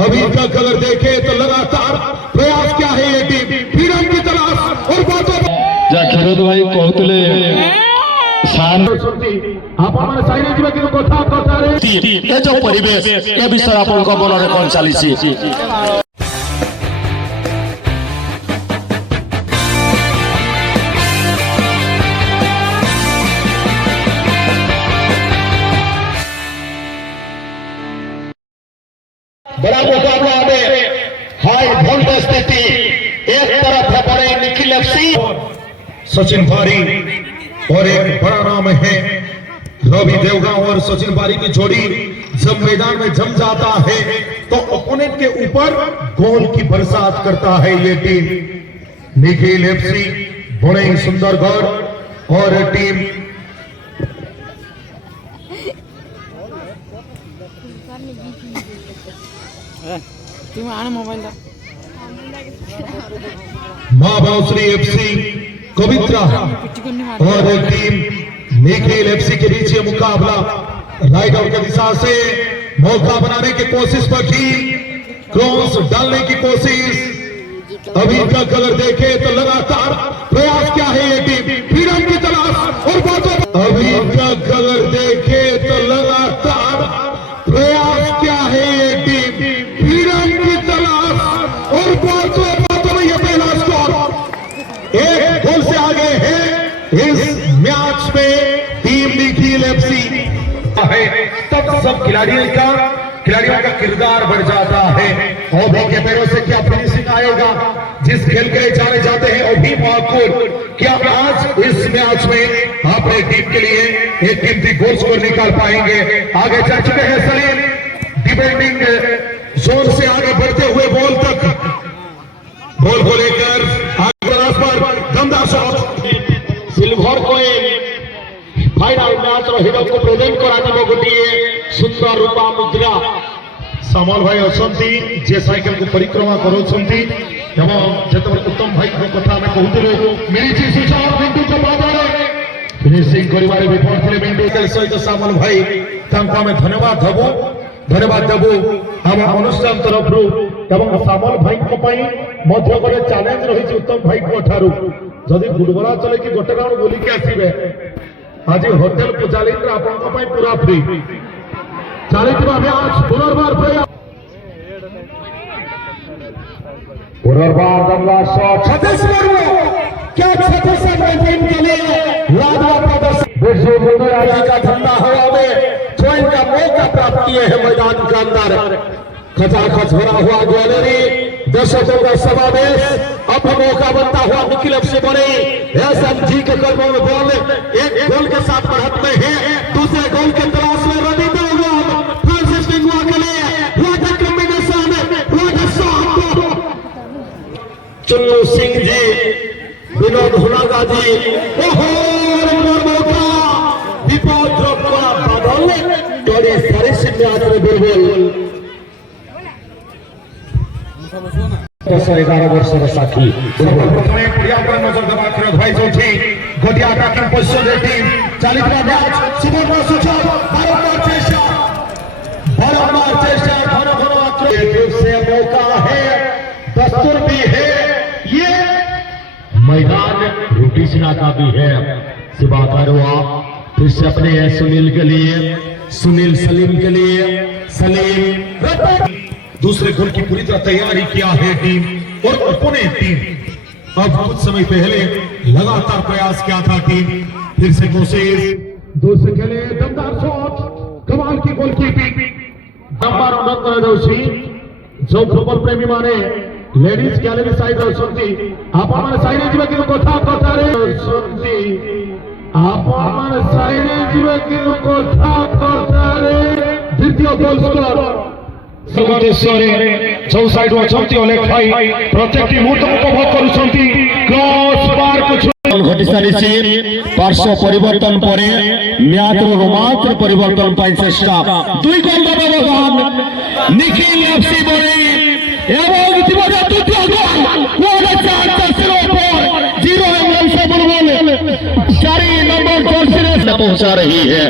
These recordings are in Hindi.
अभी तक अगर देखे तो लगातार प्रयास क्या है ये टीम फ्रीडम की तलाश और बातों जा खेरोद भाई कहतले शान आपण साइने जिबा कि कथा कथा रे ए जो परिवेश ए विषय आपण को मन रे कोन चालीसी बड़ा मुकाबला में हाई वोल्टेज स्थिति एक तरफ है बड़े निखिल एफसी सचिन पारी और एक बड़ा नाम है रवि देवगांव और सचिन पारी की जोड़ी जब मैदान में जम जाता है तो ओपोनेंट के ऊपर गोल की बरसात करता है ये टीम निखिल एफसी बड़े सुंदरगढ़ और टीम मां बाउसरी एफसी कवित्रा और टीम निखिल एफसी के बीच ये मुकाबला राइट आउट की दिशा से मौका बनाने की कोशिश पर की क्रॉस डालने की कोशिश अभी तक अगर देखे तो लगातार प्रयास क्या है ये टीम फ्रीडम की तलाश और बातों अभी तक अगर देखे तो लगातार प्रयास क्या है ये टीम फ्रीडम की तलाश और बातों में ये पहला स्कोर एक गोल से आगे है इस मैच में टीम निखिल एफसी है तब सब खिलाड़ियों का किरदार बढ़ जाता है और भी के पैरों से क्या फिनिशिंग आएगा जिस खेल के लिए जाने जाते हैं अभी माकूल क्या आज इस मैच में अपने टीम के लिए एक कीमती गोल स्कोर निकाल पाएंगे आगे चल चुके हैं सलीम डिफेंडिंग जोन से आगे बढ़ते हुए बॉल तक बॉल को लेकर आगे पर दमदार shot silver coin final match hero को प्रेजेंट करा गोटे सुंदर रूपा मुद्रा सामल भाई अच्छा जे साइकिल को परिक्रमा करोचंती उत्तम भाई को कथा में कहते मिली सुचार मिंटू को बाजार फिनिशिंग करिवारे विफल थे मिंटू सहित सामल भाई आम धन्यवाद देबू आम अनुष्ठान तरफ सामल भाई गोटे चैलेंज रही उत्तम भाई जदि फुटबल चले कि गोटे राउंड बोलिकी आसवे आज होटेल पुजाली पूरा फ्री चली पुनर्बार दमदार शॉट छत्तीस क्या छत्तीस टीम के लिए लाजवाब प्रदर्शन का झंडा हवा में ज्वाइन का मौका प्राप्त किए हैं मैदान के अंदर खचाखच भरा हुआ गैलरी दर्शकों का समावेश अब मौका बनता हुआ निखिल एफसी बने एसएमजी के कदमों में बॉल एक गोल के साथ बढ़त में है दूसरे गोल के तलाश में रवि देवगांव फ्रांसिस टिंगुआ के लिए what a combination what a shot Chunnu Singh ji Vinod Hunaga ji ओहो मौका विपद रोकवा बदल बड़ी सारी सिद्धांत में बिल्कुल 11 वर्षर साथी प्रथमे पर्यावरण नजर देवा खेल भाई जोठी गोटिया अटैकिंग पोजीशन रे टीम चलितवा मैच सुबह सुचार बारंबार चेष्टा घन घन आक्रमण से मौका है दस्तूर भी है ये मैदान रोटी सिना का भी है सिवा करवा फिर से अपने सुनील के लिए सुनील सलीम के लिए सलीम दूसरे गोल की पूरी तरह तैयारी किया है टीम और ओपोनेंट टीम अब कुछ समय पहले लगातार प्रयास किया था टीम फिर से कोशिश दूसरे खेले दमदार शॉट कमाल की गोलकीपिंग दमदार अनंत जोशी जो फुटबॉल प्रेमी माने लेडीज गैलरी साइड रहुछंती आपण साइड जिबे कि कथा कथा रे सुनती आपण साइड जिबे कि कथा कथा रे द्वितीय गोल स्कोर जो साइड अछंती अलेख भाई प्रत्येक मुहूर्त उपभोग करुछंती क्रॉस बार को घटी सारी पार्श्व परिवर्तन पर मैच रोमांच परिवर्तन पाई चेष्टा दुई गोल व्यवधान निखिल एफसी बने एवं इतिमধ্যে তৃতীয় গোল ওয়ান চার पर 0 एंगल से बुलबुल 4 नंबर जर्सी में पहुंचा रही है।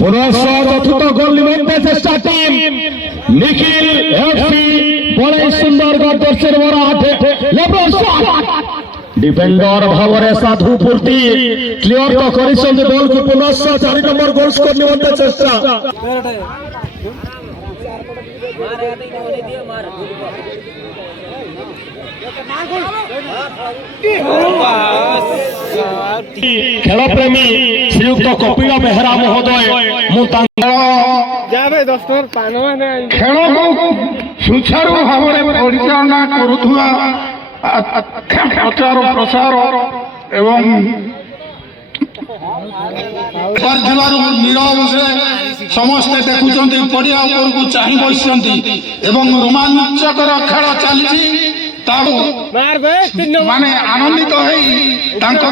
পুনশ্চ চতুর্থ গোল নিমন্তে চেষ্টা টিম নিখিল এফসি বড় সুন্দর গর্দর্শের বড় হাতে লেফট শট ডিফেন্ডর ভাବରେ সাধু ফুর্তি ক্লিয়ার তো କରିଛନ୍ତି বলକୁ পুনশ্চ 4 নম্বর গোল স্কোর নিমন্তে চেষ্টা खेल प्रेमी श्रीयुक्त कपिल बेहरा महोदय खेल को सुचारू भाव परिचालना करुवा प्रचार प्रसार एवं नीरव से समस्ते देखुं पड़िया को चाह बस रोमांचकर खेल चली माने आनंदित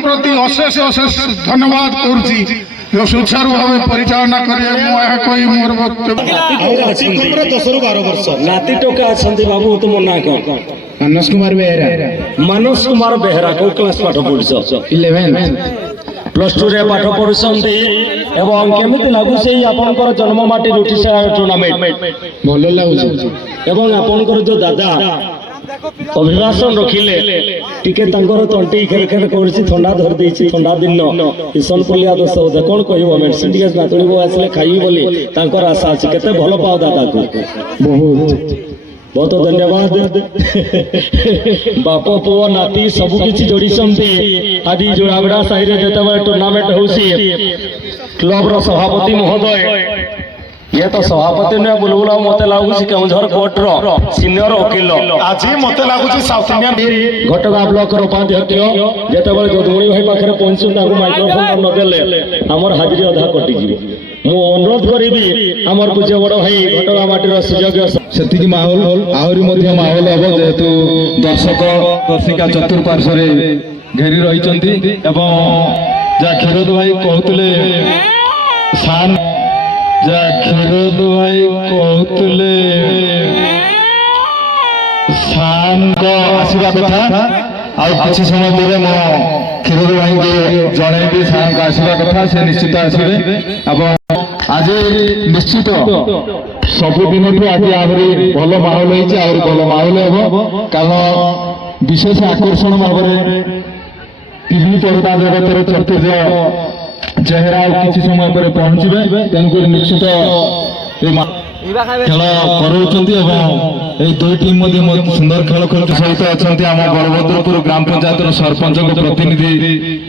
प्रति अशेष अशेष धन्यवाद करुच्ची सुचारू भाव परिचालना करें मोर वक्तव्य 10-12 वर्ष नाती टोका अच्छा बाबू तुम ना कौन मानस कुमार बेहरा मानस कुमार बेहरा को क्लास पाठ पढ़ुछ 11 प्लस 2 रे पाठ पढ़ुछंती एवं केमिति लागु से आपनकर जन्म माटी रुटिसा टूर्नामेंट भल लागु एवं आपनकर जो दादा अभिभाषण रखिले टिके तांकर तंटी खेल खेल करछि ठंडा धर देछि ठंडा दिन ईसन पुलिया दोस्त होते कोन कहबो मेडिसिन टिके नातुणी बो आसले खाइबी बोली तांकर आशा अछि केते भल पाओ दादा को बहुत बहुत धन्यवाद बाप पुओ नाती सबु किछि जोड़िसंती आदि जोड़ागड़ा साहि रे जेते टूर्नामेंट होसी क्लब रो सभापति महोदय ये तो सभापति ने बुलबुला मते लागुछि केउझर कोर्ट रो सीनियर वकील आज मते लागुछि साउथ इंडियन घटगा ब्लॉक रो उपाध्यक्ष जेते बेले गदुणी भाई पाखरे पहुंचु ताको माइक्रोफोन न देले हमर हाजिरी अधा कटि जिवि मु अनुरोध करिबी हमर पूज्य बड़ भाई घटगा माटी रो सुयोग्य सेतिकी माहौल आहरी मध्य माहौल हबो जेतु दर्शक दर्शिका चतुर्पार्श्व रे घेरी रहिचंती एवं जा खिरोद भाई कहतले शान जा खिरोद भाई कहतले शान को आसीबा कथा आ किछि समय परे मो खिरोद भाई के जणेबी शान का आसीबा कथा से निश्चित आसीबे एवं आज निश्चित सबुदिन आज आहरी भल माहौल होती आहरी भल माहौल हम कारण विशेष आकर्षण भाव टीवी पर्दा जगत चतुर्थ चेहरा किसी समय पर पहुंचे तेणुक निश्चित खेल कर दुई टीम सुंदर खेल खेल सहित अच्छा आम बलभद्रपुर ग्राम पंचायत सरपंच प्रतिनिधि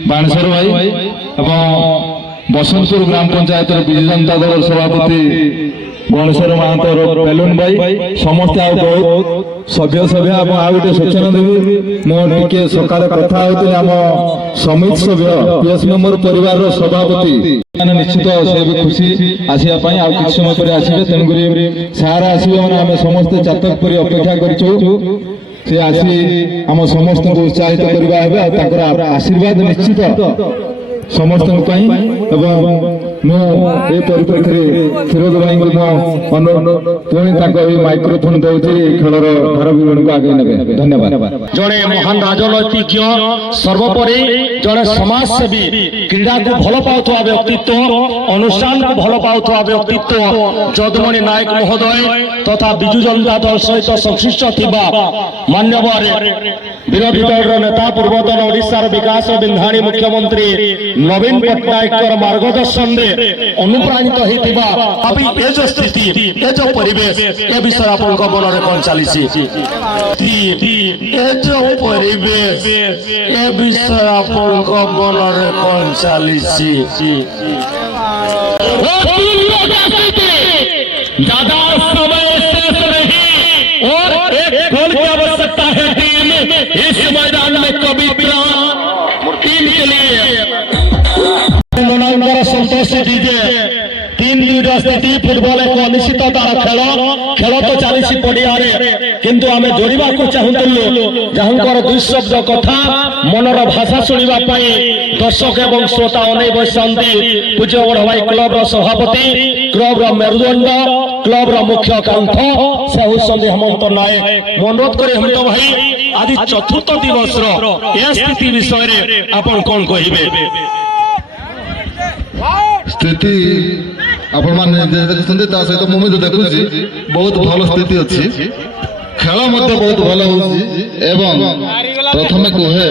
बाणेश्वर भाई एवं बसंतपुर ग्राम पंचायत विजु जनता दल सभापति गणेश्वर महांतर बेलुन भाई समस्त बहुत सभ्य सभ्य आ गोटे सूचना देवी मुझे सका कथा आम समित सभ्य पीएस मेम्बर परिवार सभापति निश्चित से भी खुशी आसापी आ कि समय पर आसवे तेणुक सार आसवे मैंने आम समस्ते चातक पर अपेक्षा कर आसी आम समस्त को उत्साहित करवा आशीर्वाद निश्चित समस्त परिप्रेक्षी फिरोज भाई पुणी माइक्रोफोन दौर खेलर धार विवरण को आगे ने धन्यवाद जड़े महान राजनैतिज्ञ सर्वोपरि जड़े समाजसेवी क्रीड़ा को भल पाउथुवा व्यक्तित्व अनुष्ठान को भल पाउथुवा व्यक्तित्व जदमणि नायक महोदय तथा विजु जनता दल सहित संश्लिष्ट थिबा मान्यवर विरोधी दल नेता पूर्वतन ओडिशार विकास बिंधाणी मुख्यमंत्री नवीन पट्टनायक मार्गदर्शन अनुप्राणित होइतिबा अभी ए जो स्थिति ए जो परिवेश ए विषय आपन को मन रे कोन चलीसी ए जो परिवेश ए विषय आपन को मन रे कोन चलीसी ज्यादा समय शेष नहीं और एक गोल की आवश्यकता है टीम इस मैदान में कवित्रा टीम के लिए संतोष डीजे 3 ଦୁଇର ସ୍ଥିତି ଫୁଟବଲ ଏକ ଅନିଶ୍ଚିତତାର ଖେଳ ଖେଳ ତ ଚାଲିଛି ପଡ଼ିଆରେ କିନ୍ତୁ ଆମେ ଯୋଡ଼ିବାକୁ ଚାହୁଁଥିଲୁ ଯାହାଙ୍କର ଦୁଇ ଶବ୍ଦ କଥା ମନର ଭାଷା ଶୁଣିବା ପାଇଁ ଦର୍ଶକ ଏବଂ ଶ୍ରୋତା ଅନେକ ବସିଛନ୍ତି। ପୂଜ୍ୟ ବଡ଼ ଭାଇ କ୍ଲବର ସଭାପତି କ୍ଲବର ମେରୁଦଣ୍ଡ କ୍ଲବର ମୁଖ୍ୟ କାନ୍ଥ ସେ ହେଉଛନ୍ତି ହେମନ୍ତ ନାୟକ। ମୁଁ ଅନୁରୋଧ କରି ହେମନ୍ତ ଭାଇ ଆଜି ଚତୁର୍ଥ ଦିବସର ଏ ସ୍ଥିତି ବିଷୟରେ ଆପଣ କଣ କହିବେ? ସ୍ଥିତି ଆପଣମାନେ ଦେଖୁଛନ୍ତି ତା ସହିତ ମୁଁ ମଧ୍ୟ ଦେଖୁଛି ବହୁତ ଭଲ ସ୍ଥିତି ଅଛି। ଖେଳ ମଧ୍ୟ ବହୁତ ଭଲ ହେଉଛି ଏବଂ ପ୍ରଥମେ କୁହେ